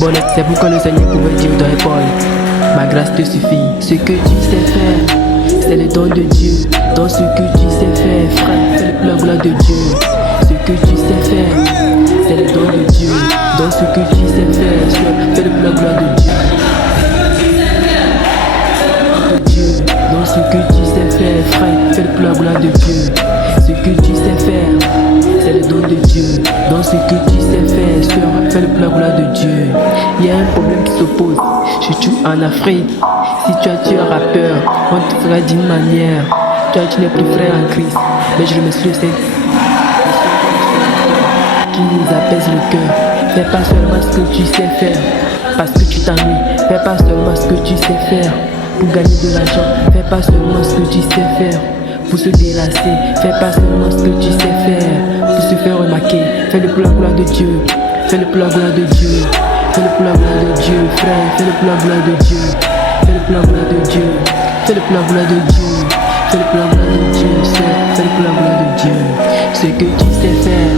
Bonnet, c'est pourquoi le Seigneur pouvait dire dans les paroles, ma grâce te suffit. Ce que tu sais faire, c'est le don de Dieu. Dans ce que tu sais faire, frère, fais la gloire de Dieu. Ce que tu sais faire, c'est le don de Dieu. Dans ce que tu sais faire, soeur, fais la gloire de Dieu. Dans ce que tu sais faire, frère, fais la gloire de Dieu. Ce que tu sais faire, c'est le don de Dieu. Dans ce que tu sais faire, soeur, fais la gloire de Dieu. Il y a un problème qui s'oppose, surtout en Afrique. Si tu es rappeur, on te fera d'une manière. Tu n'es plus frère en Christ, mais je remercie le Seigneur qui nous apaise le cœur. Fais pas seulement ce que tu sais faire parce que tu t'ennuies. Fais pas seulement ce que tu sais faire pour gagner de l'argent. Fais pas seulement ce que tu sais faire pour se délasser. Fais pas seulement ce que tu sais faire pour se faire remarquer. Fais-le pour la gloire de Dieu. Fais-le pour la gloire de Dieu. Fais-le pour la gloire de Dieu, frère. Fais-le pour la gloire de Dieu. Fais-le pour la gloire de Dieu. Fais-le pour la gloire de Dieu. Fais-le pour la gloire de Dieu, sœur. Fais-le pour la gloire de Dieu. Ce que tu sais faire,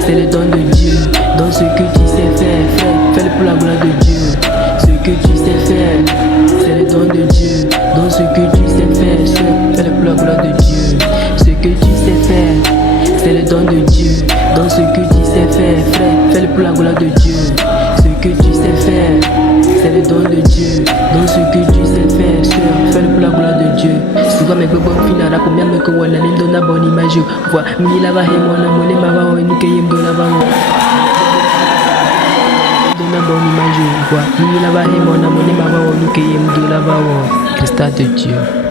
c'est le don de Dieu. Dans ce que tu sais faire, frère, fais-le pour la gloire de Dieu. Ce que tu sais faire, c'est le don de Dieu. Dans ce que tu sais faire, sœur, fais-le pour la gloire de Dieu. Ce que tu sais faire, c'est le don de Dieu. Dans ce que tu sais faire, frère, fais-le pour la gloire de Dieu. Ce que tu sais faire, c'est le don de Dieu. Dans ce que tu sais faire, sœur, fais-le pour la gloire de Dieu. Souvent mes bébés finira pour bien me connaître, même dans la bonne image. Vois, mi lava et mon amour, les mamans, et nous qui aiment de la bonne image. Vois, mi lava et mon amour, les mamans, nous qui aiment de la Christ de Dieu.